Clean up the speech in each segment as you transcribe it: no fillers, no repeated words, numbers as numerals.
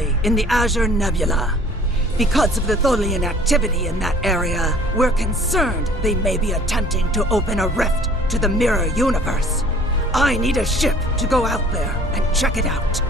anomaly in the Azure Nebula. Because of the Tholian activity in that area, we're concerned they may be attempting to open a rift to the mirror universe. I need a ship to go out there and check it out.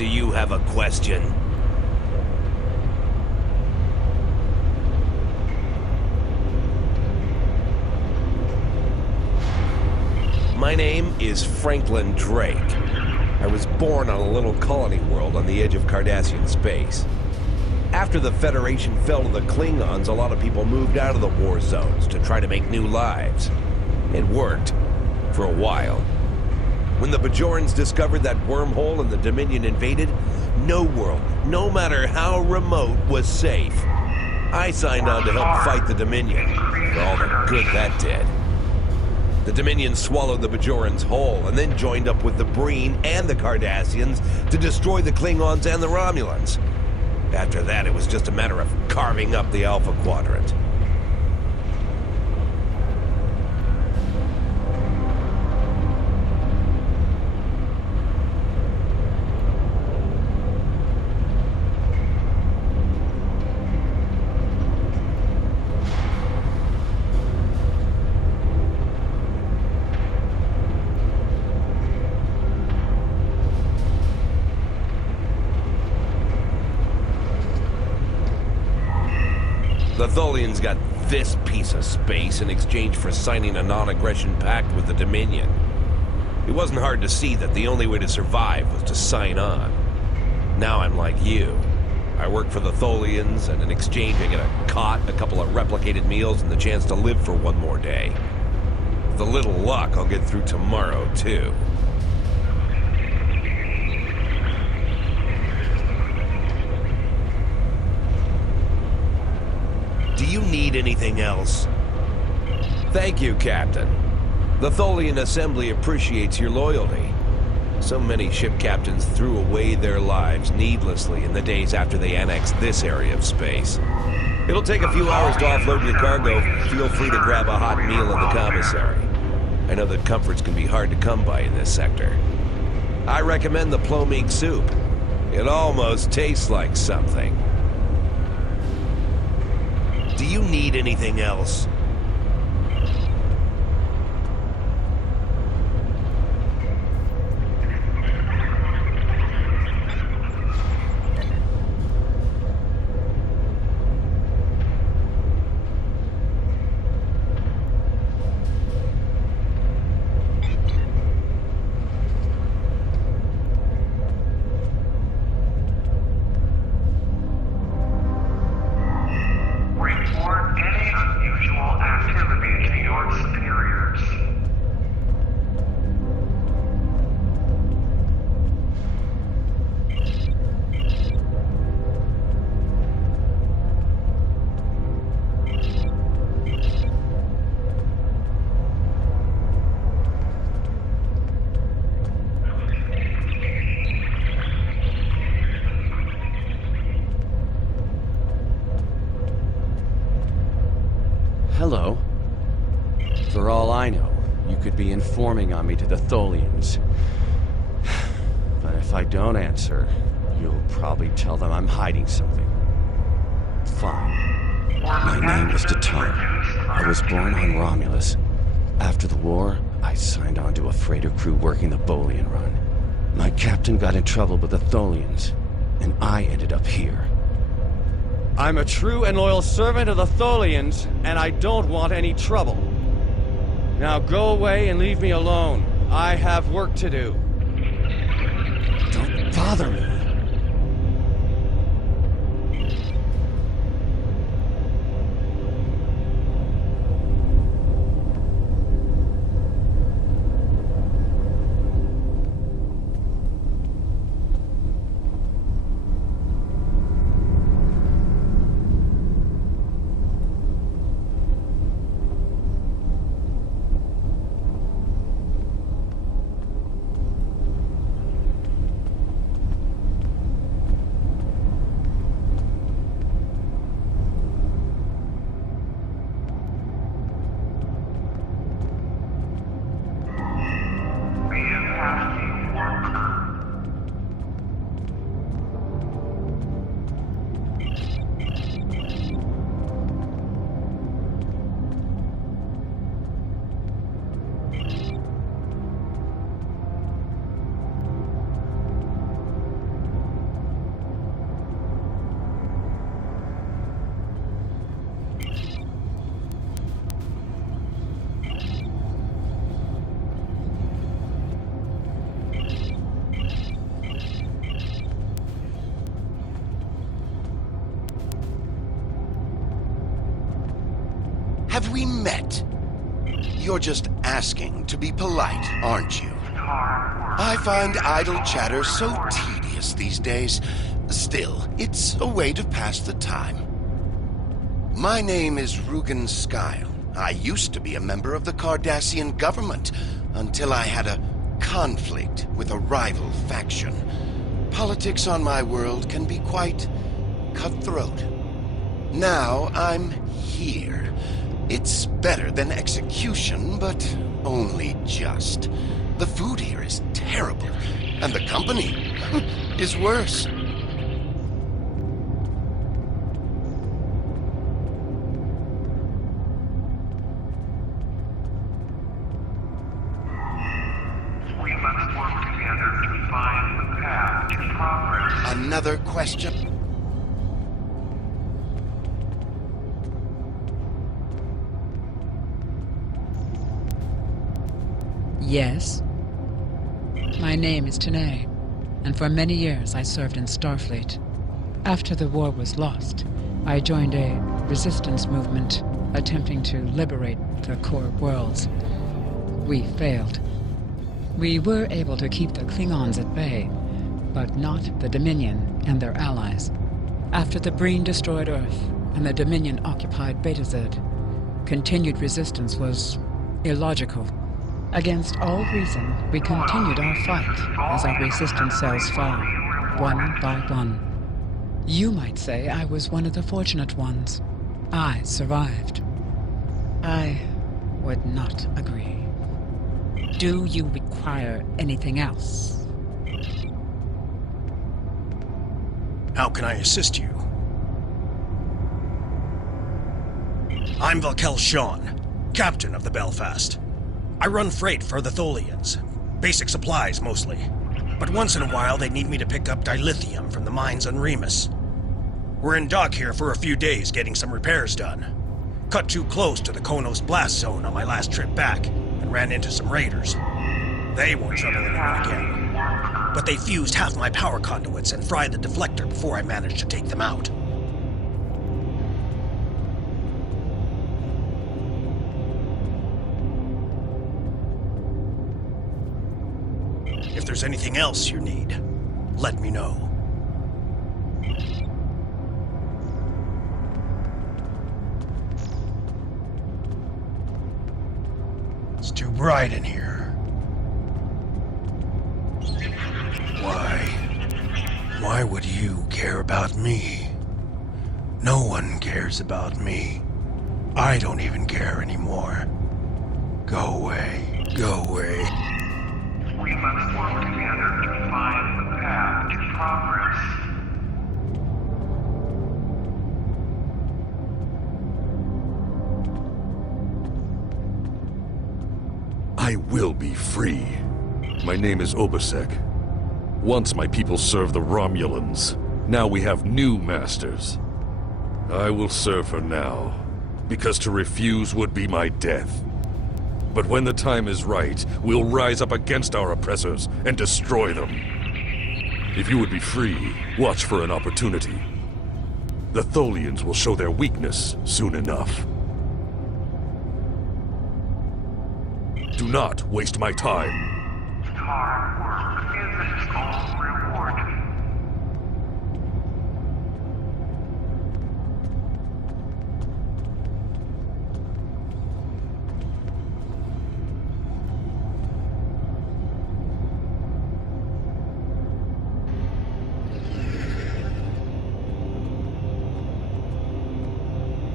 Do you have a question? My name is Franklin Drake. I was born on a little colony world on the edge of Cardassian space. After the Federation fell to the Klingons, a lot of people moved out of the war zones to try to make new lives. It worked. For a while. When the Bajorans discovered that wormhole and the Dominion invaded, no world, no matter how remote, was safe. I signed on to help fight the Dominion, for all the good that did. The Dominion swallowed the Bajorans whole, and then joined up with the Breen and the Cardassians to destroy the Klingons and the Romulans. After that, it was just a matter of carving up the Alpha Quadrant. The Tholians got this piece of space in exchange for signing a non-aggression pact with the Dominion. It wasn't hard to see that the only way to survive was to sign on. Now I'm like you. I work for the Tholians, and in exchange I get a cot, a couple of replicated meals, and the chance to live for one more day. With a little luck, I'll get through tomorrow, too. Do you need anything else? Thank you, Captain. The Tholian Assembly appreciates your loyalty. So many ship captains threw away their lives needlessly in the days after they annexed this area of space. It'll take a few hours to offload your cargo. Feel free to grab a hot meal in the commissary. I know that comforts can be hard to come by in this sector. I recommend the plomeek soup. It almost tastes like something. Do you need anything else? Report any unusual activity to your superiors. Hello. For all I know, you could be informing on me to the Tholians. But if I don't answer, you'll probably tell them I'm hiding something. Fine. My name is Tatar. I was born on Romulus. After the war, I signed on to a freighter crew working the Bolian run. My captain got in trouble with the Tholians, and I ended up here. I'm a true and loyal servant of the Tholians, and I don't want any trouble. Now go away and leave me alone. I have work to do. Don't bother me. have we met? You're just asking to be polite, aren't you? I find idle chatter so tedious these days. Still, it's a way to pass the time. My name is Rugen Skyle. I used to be a member of the Cardassian government until I had a conflict with a rival faction. Politics on my world can be quite cutthroat. Now I'm here. It's better than execution, but only just. The food here is terrible, and the company is worse. We must work together to find the path to progress. Another question? Yes. My name is Tanae, and for many years I served in Starfleet. After the war was lost, I joined a resistance movement attempting to liberate the core worlds. We failed. We were able to keep the Klingons at bay, but not the Dominion and their allies. After the Breen destroyed Earth and the Dominion occupied Betazed, continued resistance was illogical. Against all reason, we continued our fight as our resistance cells fell, one by one. You might say I was one of the fortunate ones. I survived. I would not agree. Do you require anything else? How can I assist you? I'm Valkel Shawn, captain of the Belfast. I run freight for the Tholians. Basic supplies, mostly. But once in a while, they need me to pick up dilithium from the mines on Remus. We're in dock here for a few days getting some repairs done. Cut too close to the Konos blast zone on my last trip back, and ran into some raiders. They won't trouble anyone again. But they fused half my power conduits and fried the deflector before I managed to take them out. If there's anything else you need, let me know. It's too bright in here. Why would you care about me? No one cares about me. I don't even care anymore. Go away. Go away. We must work together to find the path to progress. I will be free. My name is Obasek. Once my people served the Romulans. Now we have new masters. I will serve for now, because to refuse would be my death. But when the time is right, we'll rise up against our oppressors and destroy them. If you would be free, watch for an opportunity. The Tholians will show their weakness soon enough. Do not waste my time. Hard work is its own reward.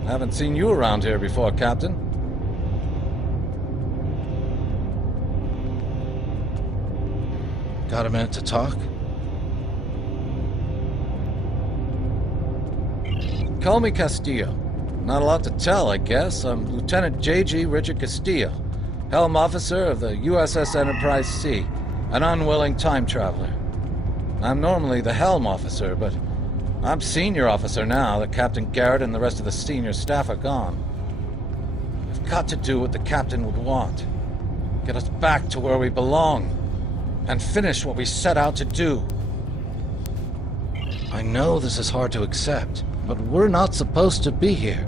Haven't seen you around here before, Captain. Got a minute to talk? Call me Castillo. Not a lot to tell, I guess. I'm Lieutenant J.G. Richard Castillo, Helm Officer of the USS Enterprise C, an unwilling time traveler. I'm normally the Helm Officer, but I'm Senior Officer now that Captain Garrett and the rest of the senior staff are gone. I've got to do what the Captain would want. Get us back to where we belong. And finish what we set out to do. I know this is hard to accept, but we're not supposed to be here.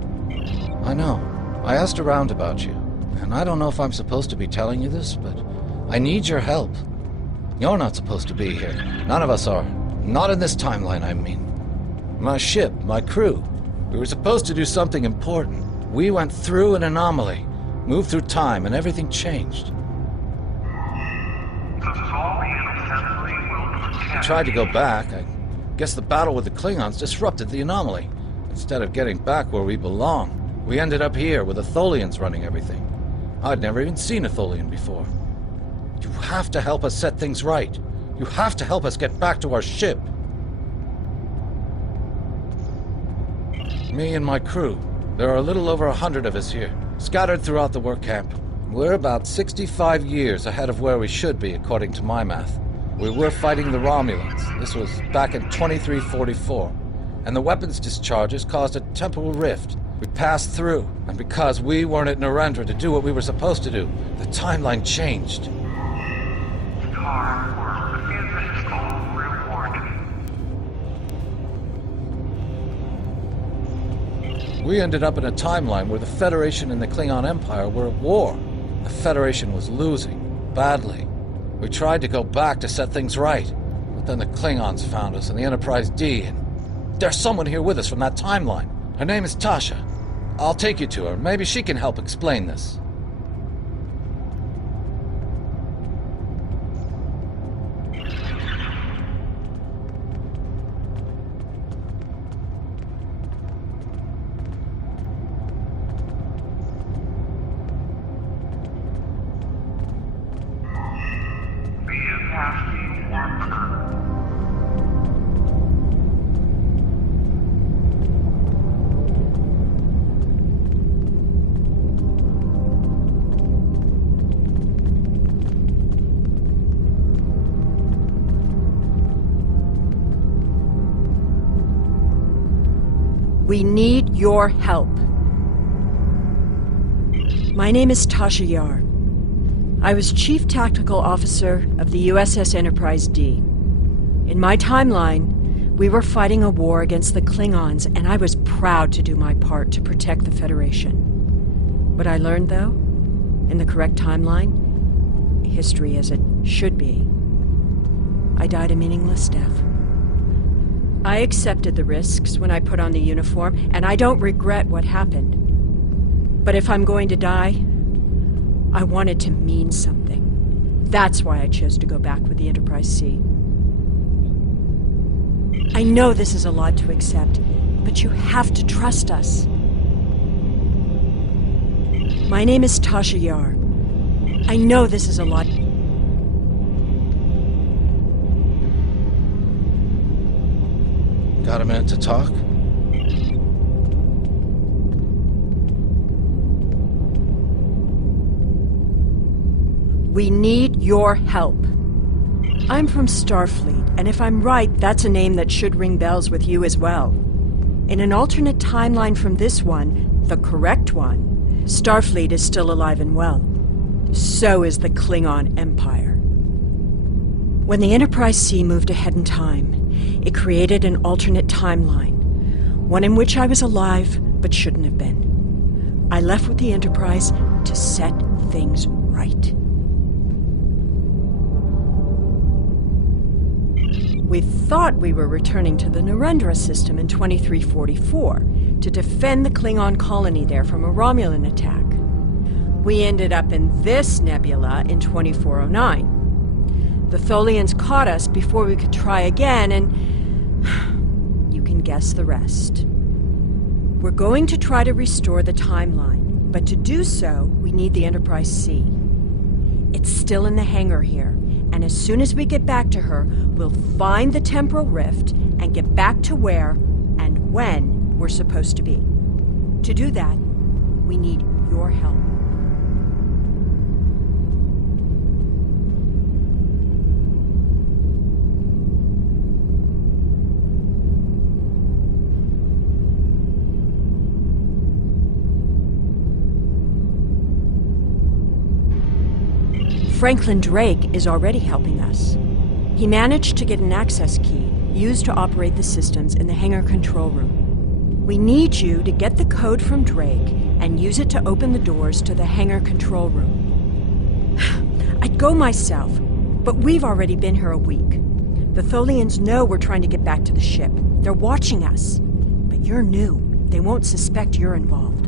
I know. I asked around about you, and I don't know if I'm supposed to be telling you this, but I need your help. You're not supposed to be here. None of us are. Not in this timeline, I mean. My ship, my crew. We were supposed to do something important. We went through an anomaly, moved through time, and everything changed. We tried to go back. I guess the battle with the Klingons disrupted the anomaly. Instead of getting back where we belong, we ended up here with the Tholians running everything. I'd never even seen a Tholian before. You have to help us set things right. You have to help us get back to our ship. Me and my crew. There are a little over 100 of us here, scattered throughout the work camp. We're about 65 years ahead of where we should be, according to my math. We were fighting the Romulans. This was back in 2344. And the weapons discharges caused a temporal rift. We passed through, and because we weren't at Narendra to do what we were supposed to do, the timeline changed. Hard work is its own reward. We ended up in a timeline where the Federation and the Klingon Empire were at war. The Federation was losing, badly. We tried to go back to set things right, but then the Klingons found us in the Enterprise D, and there's someone here with us from that timeline. Her name is Tasha. I'll take you to her. Maybe she can help explain this. We need your help. My name is Tasha Yar. I was Chief Tactical Officer of the USS Enterprise D. In my timeline, we were fighting a war against the Klingons, and I was proud to do my part to protect the Federation. What I learned, though, in the correct timeline, history as it should be, I died a meaningless death. I accepted the risks when I put on the uniform, and I don't regret what happened. But if I'm going to die, I want it to mean something. That's why I chose to go back with the Enterprise C. I know this is a lot to accept, but you have to trust us. My name is Tasha Yar. I know this is a lot. Got a minute to talk? We need your help. I'm from Starfleet, and if I'm right, that's a name that should ring bells with you as well. In an alternate timeline from this one, the correct one, Starfleet is still alive and well. So is the Klingon Empire. When the Enterprise C moved ahead in time, it created an alternate timeline, one in which I was alive but shouldn't have been. I left with the Enterprise to set things right. We thought we were returning to the Narendra system in 2344 to defend the Klingon colony there from a Romulan attack. We ended up in this nebula in 2409. The Tholians caught us before we could try again, and you can guess the rest. We're going to try to restore the timeline, but to do so, we need the Enterprise C. It's still in the hangar here, and as soon as we get back to her, we'll find the temporal rift and get back to where and when we're supposed to be. To do that, we need your help. Franklin Drake is already helping us. He managed to get an access key used to operate the systems in the hangar control room. We need you to get the code from Drake and use it to open the doors to the hangar control room. I'd go myself, but we've already been here a week. The Tholians know we're trying to get back to the ship. They're watching us. But you're new. They won't suspect you're involved.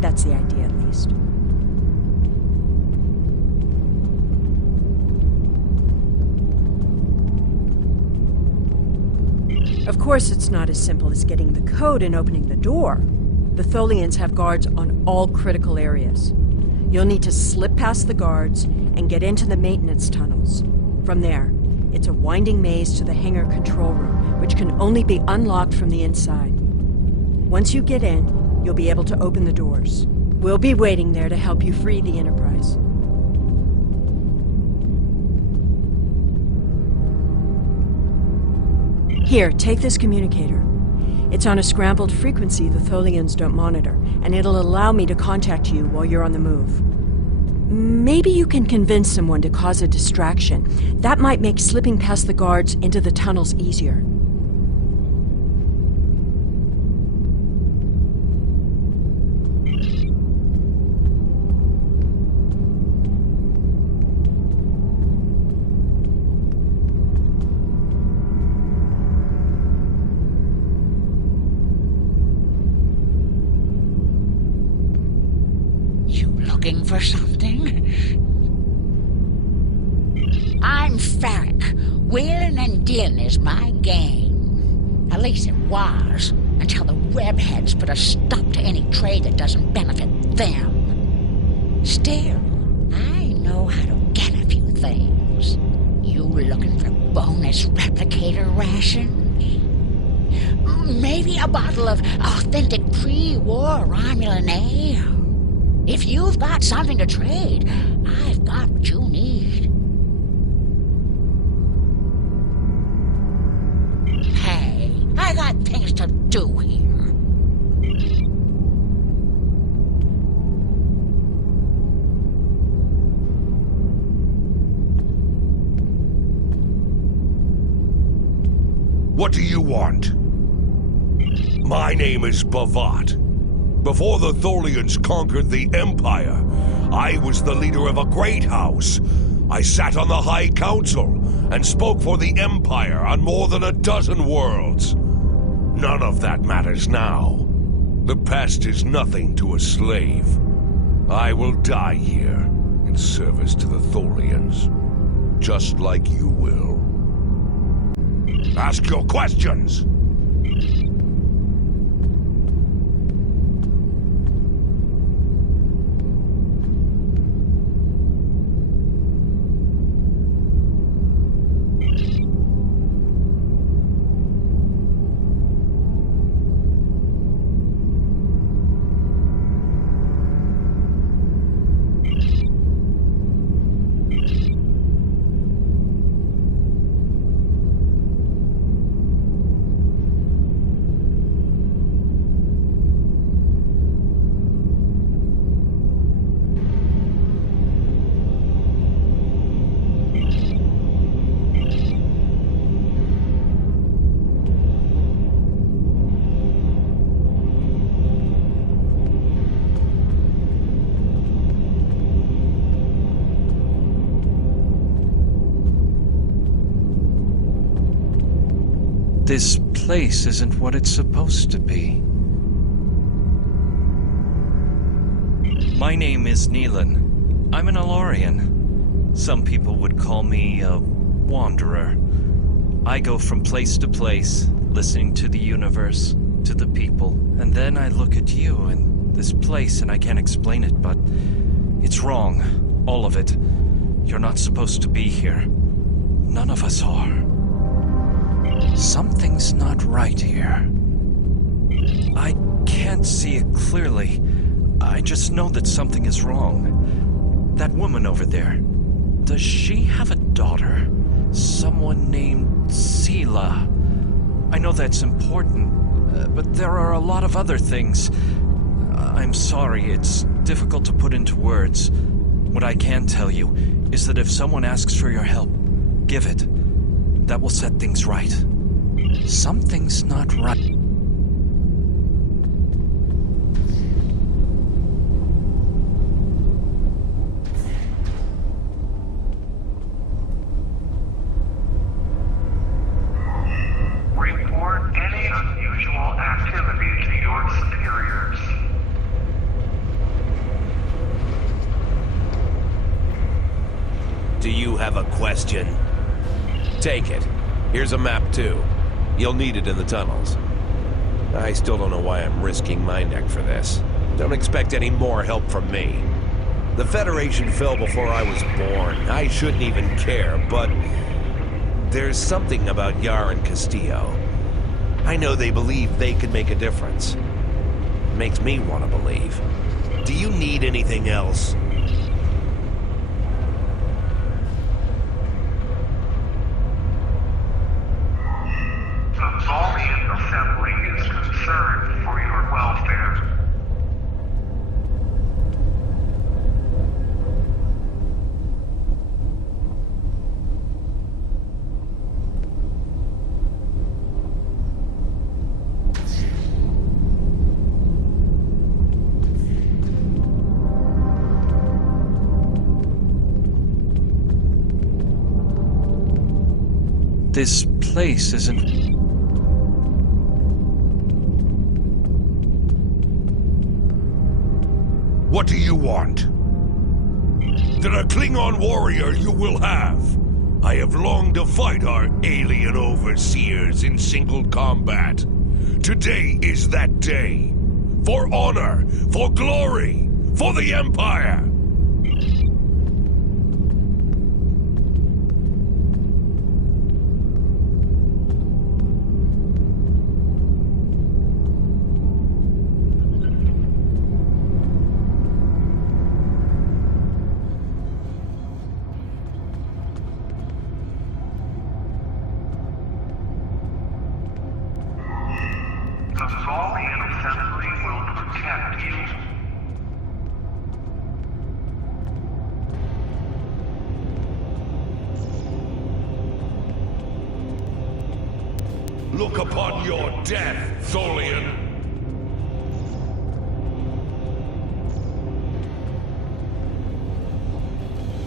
That's the idea, at least. Of course, it's not as simple as getting the code and opening the door. The Tholians have guards on all critical areas. You'll need to slip past the guards and get into the maintenance tunnels. From there, it's a winding maze to the hangar control room, which can only be unlocked from the inside. Once you get in, you'll be able to open the doors. We'll be waiting there to help you free the Enterprise. Here, take this communicator. It's on a scrambled frequency the Tholians don't monitor, and it'll allow me to contact you while you're on the move. Maybe you can convince someone to cause a distraction. That might make slipping past the guards into the tunnels easier. Looking for something? I'm Ferric. Wheeling and dealing is my game. At least it was, until the webheads put a stop to any trade that doesn't benefit them. Still, I know how to get a few things. You looking for bonus replicator rations? Maybe a bottle of authentic pre-war Romulan ale? If you've got something to trade, I've got what you need. Hey, I got things to do here. What do you want? My name is Bavat. Before the Tholians conquered the Empire, I was the leader of a great house. I sat on the High Council and spoke for the Empire on more than a dozen worlds. None of that matters now. The past is nothing to a slave. I will die here in service to the Tholians, just like you will. Ask your questions! This place isn't what it's supposed to be. My name is Neelan. I'm an Alorian. Some people would call me a wanderer. I go from place to place, listening to the universe, to the people, and then I look at you and this place and I can't explain it, but it's wrong. All of it. You're not supposed to be here. None of us are. Something's not right here. I can't see it clearly. I just know that something is wrong. That woman over there, does she have a daughter? Someone named Sela. I know that's important, but there are a lot of other things. I'm sorry, it's difficult to put into words. What I can tell you is that if someone asks for your help, give it. That will set things right. Something's not right. Do you have a question? Take it. Here's a map, too. You'll need it in the tunnels. I still don't know why I'm risking my neck for this. Don't expect any more help from me. The Federation fell before I was born. I shouldn't even care, but there's something about Yar and Castillo. I know they believe they can make a difference. It makes me want to believe. Do you need anything else? The Tholian Assembly is concerned for your welfare. This place isn't... What do you want? Then a Klingon warrior you will have. I have longed to fight our alien overseers in single combat. Today is that day. For honor, for glory, for the Empire. The Tholian Assembly will protect you. Look upon your death, Tholian.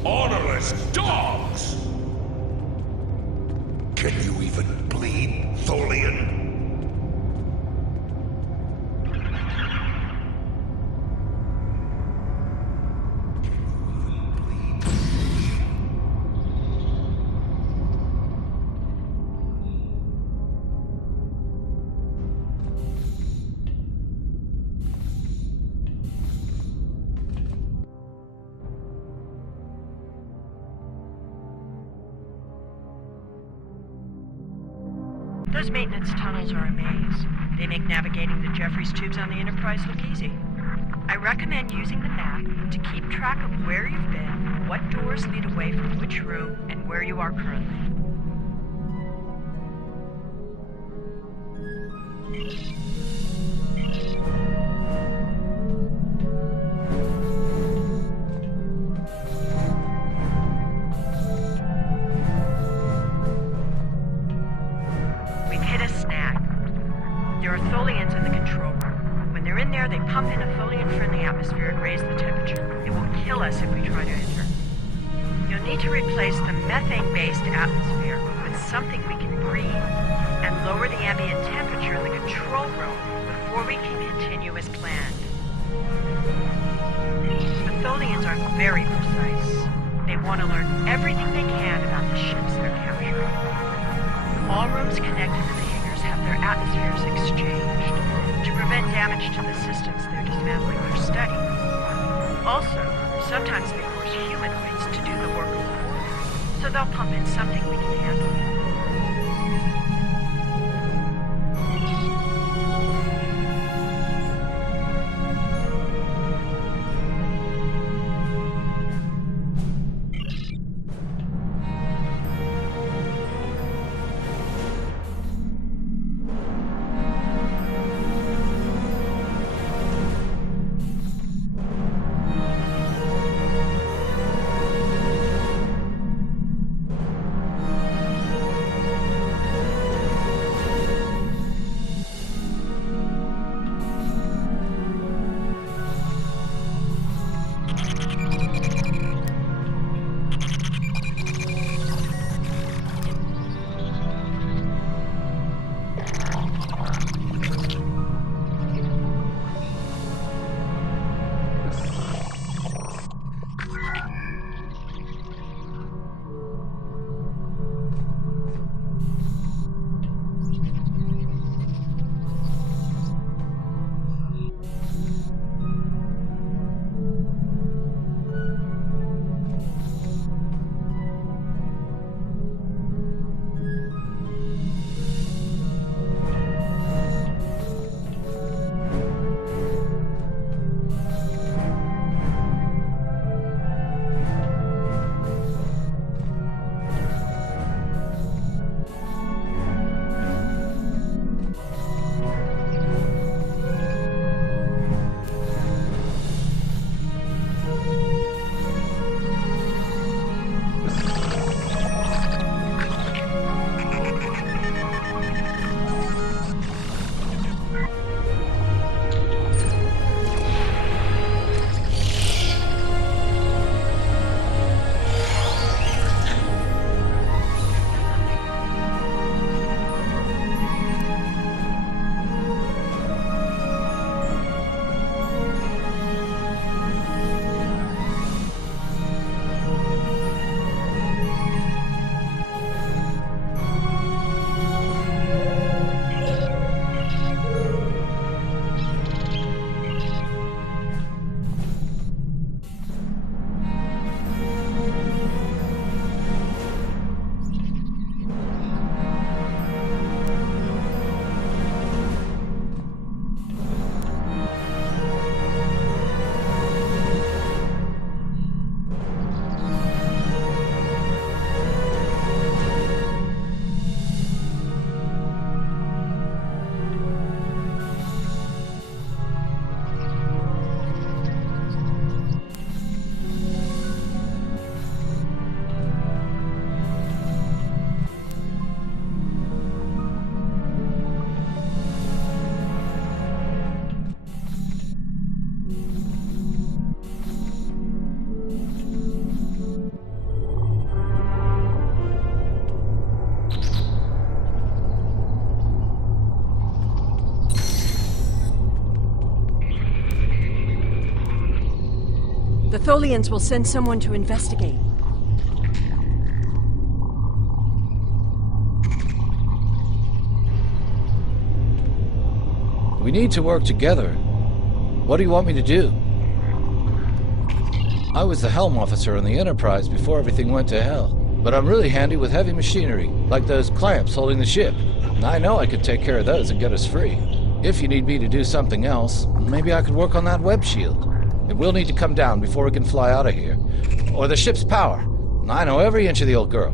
Honorless dogs! Can you even bleed, Tholian? Those maintenance tunnels are a maze. They make navigating the Jeffries tubes on the Enterprise look easy. I recommend using the map to keep track of where you've been, what doors lead away from which room, and where you are currently. We've hit a snag. There are Tholians in the control room. When they're in there, they pump in a Tholian-friendly atmosphere and raise the temperature. It will kill us if we try to enter. You'll need to replace the methane-based atmosphere with something we can breathe and lower the ambient temperature in the control room before we can continue as planned. The Tholians are very precise. They want to learn everything they can about the ships they're capturing. All rooms connected to the hangars have their atmospheres exchanged to prevent damage to the systems they're dismantling or studying. Also, sometimes they force humanoids to do the work for them, so they'll pump in something we can handle. The Tholians will send someone to investigate. We need to work together. What do you want me to do? I was the helm officer on the Enterprise before everything went to hell. But I'm really handy with heavy machinery, like those clamps holding the ship. I know I could take care of those and get us free. If you need me to do something else, maybe I could work on that web shield. It will need to come down before we can fly out of here. Or the ship's power. I know every inch of the old girl.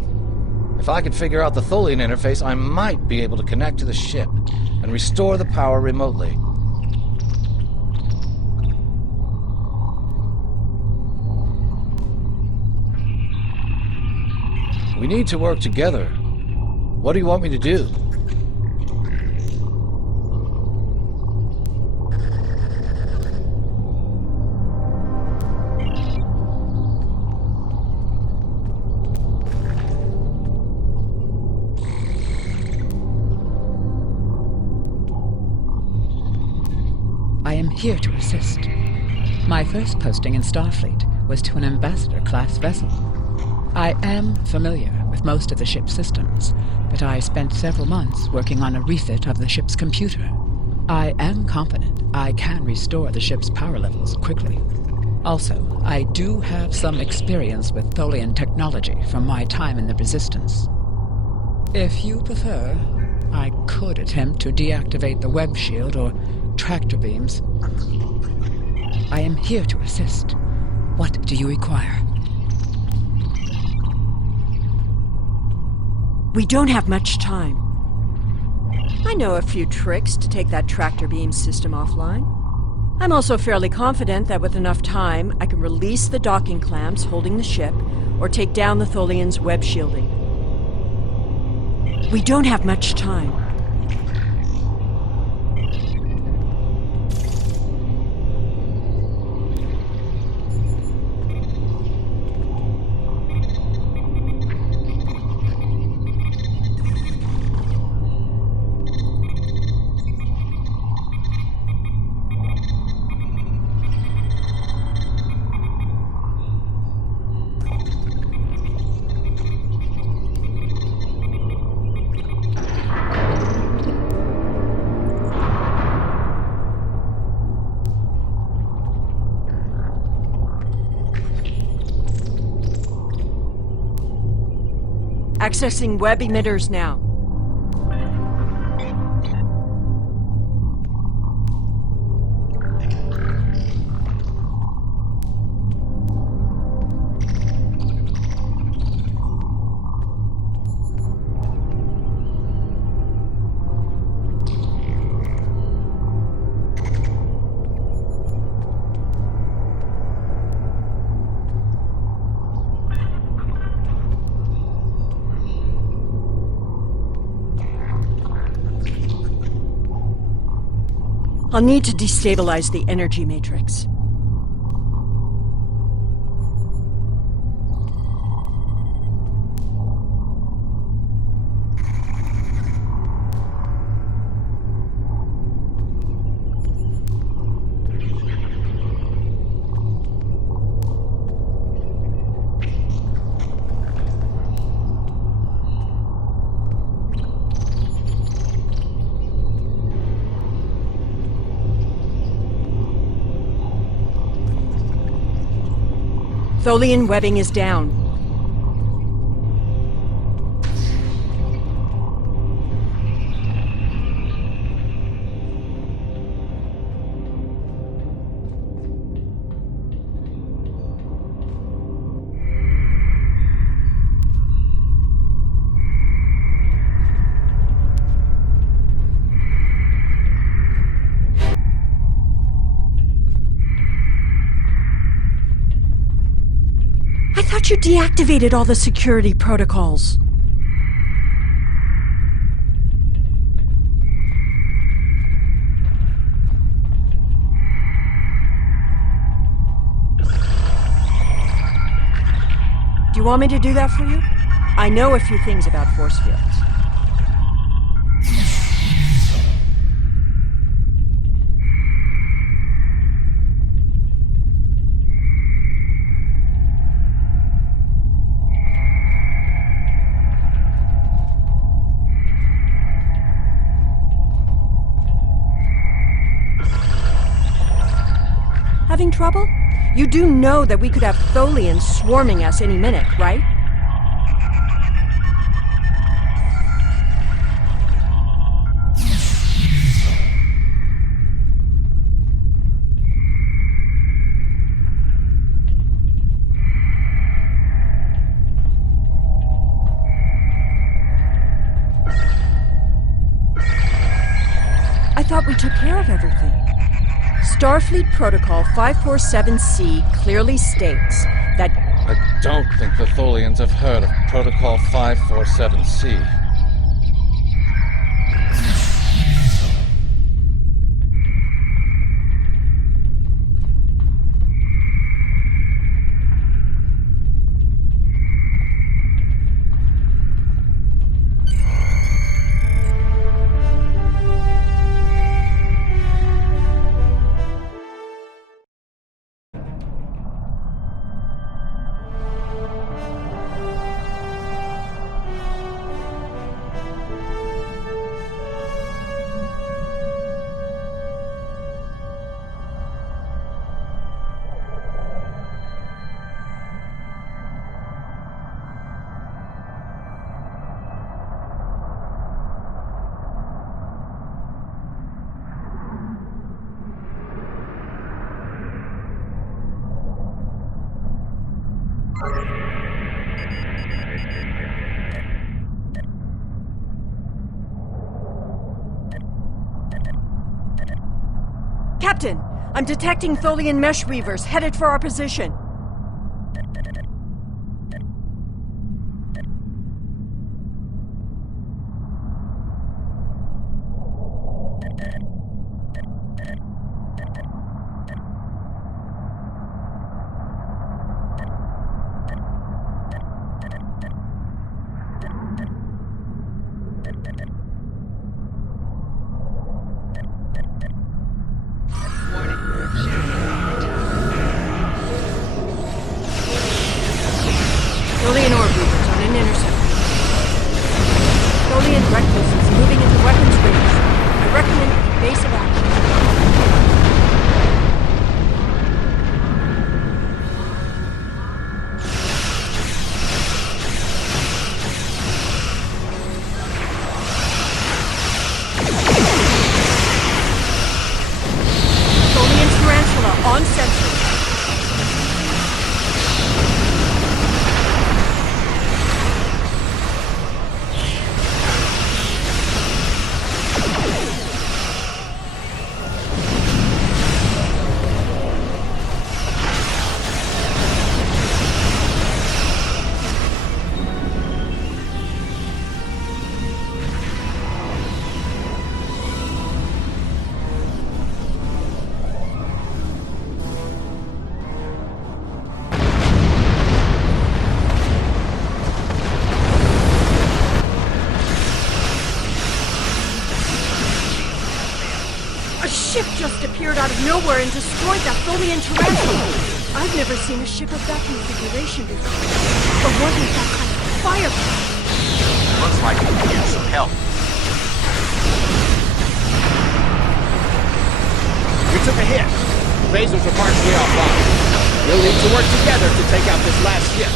If I could figure out the Tholian interface, I might be able to connect to the ship and restore the power remotely. We need to work together. What do you want me to do? I am here to assist. My first posting in Starfleet was to an ambassador-class vessel. I am familiar with most of the ship's systems, but I spent several months working on a refit of the ship's computer. I am confident I can restore the ship's power levels quickly. Also, I do have some experience with Tholian technology from my time in the Resistance. If you prefer, I could attempt to deactivate the web shield or tractor beams. I am here to assist. What do you require? We don't have much time. I know a few tricks to take that tractor beam system offline. I'm also fairly confident that with enough time, I can release the docking clamps holding the ship or take down the Tholian's web shielding. We don't have much time. Accessing web emitters now. I'll need to destabilize the energy matrix. Tholian webbing is down. I thought you deactivated all the security protocols. you want me to do that for you? I know a few things about force fields. Having trouble? You do know that we could have Tholians swarming us any minute, right? I thought we took care of everything. Starfleet Protocol 547C clearly states that... I don't think the Tholians have heard of Protocol 547C. Captain, I'm detecting Tholian mesh weavers headed for our position. Tholian orb weavers on an intercept. Tholian reckless is moving into weapons range. I recommend evasive action. Tholian tarantula on sentry. A ship just appeared out of nowhere and destroyed that Tholian tarantula. I've never seen a ship of that configuration before. But one with that kind of firepower. Looks like we can use some help. We took a hit. Phasers are partially offline. We'll need to work together to take out this last ship.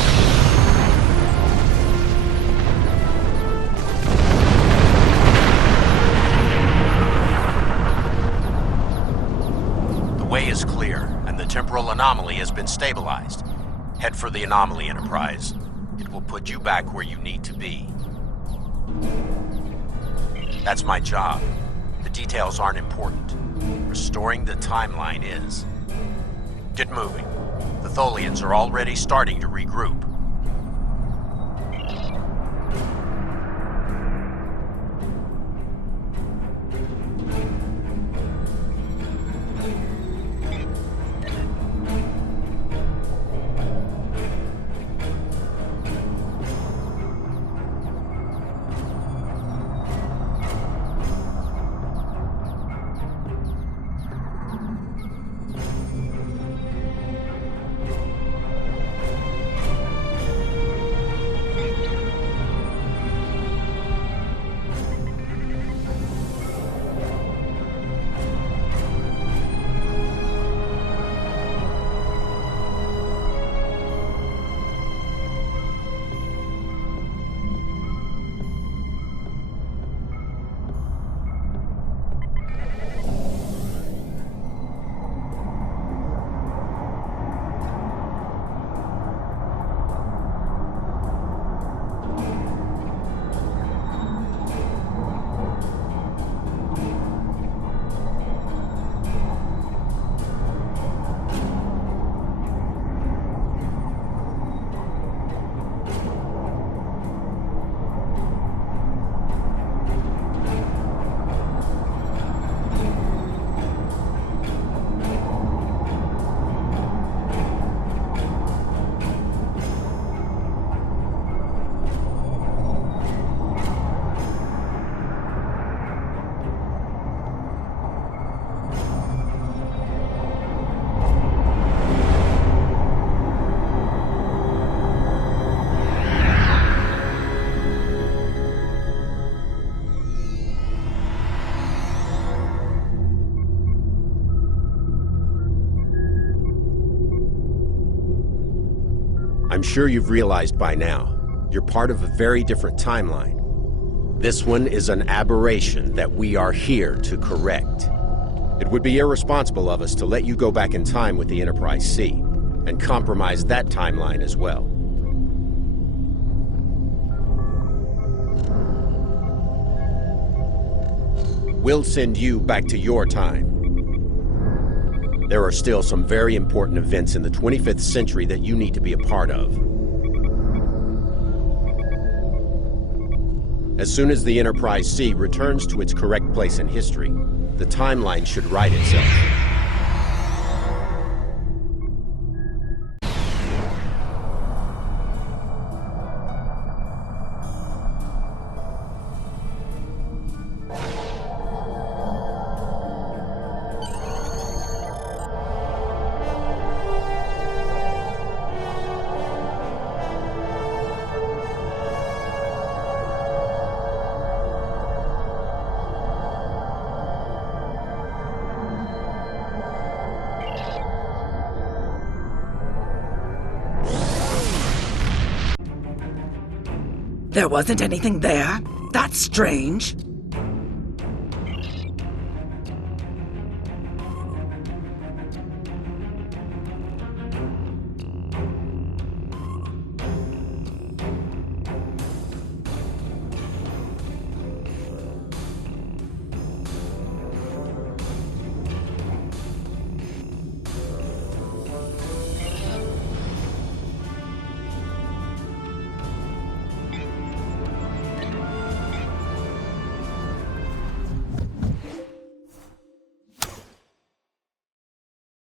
The way is clear, and the temporal anomaly has been stabilized. Head for the anomaly, Enterprise. It will put you back where you need to be. That's my job. The details aren't important. Restoring the timeline is. Get moving. The Tholians are already starting to regroup. I'm sure you've realized by now, you're part of a very different timeline. This one is an aberration that we are here to correct. It would be irresponsible of us to let you go back in time with the Enterprise C, and compromise that timeline as well. We'll send you back to your time. There are still some very important events in the 25th century that you need to be a part of. As soon as the Enterprise C returns to its correct place in history, the timeline should right itself. There wasn't anything there? That's strange.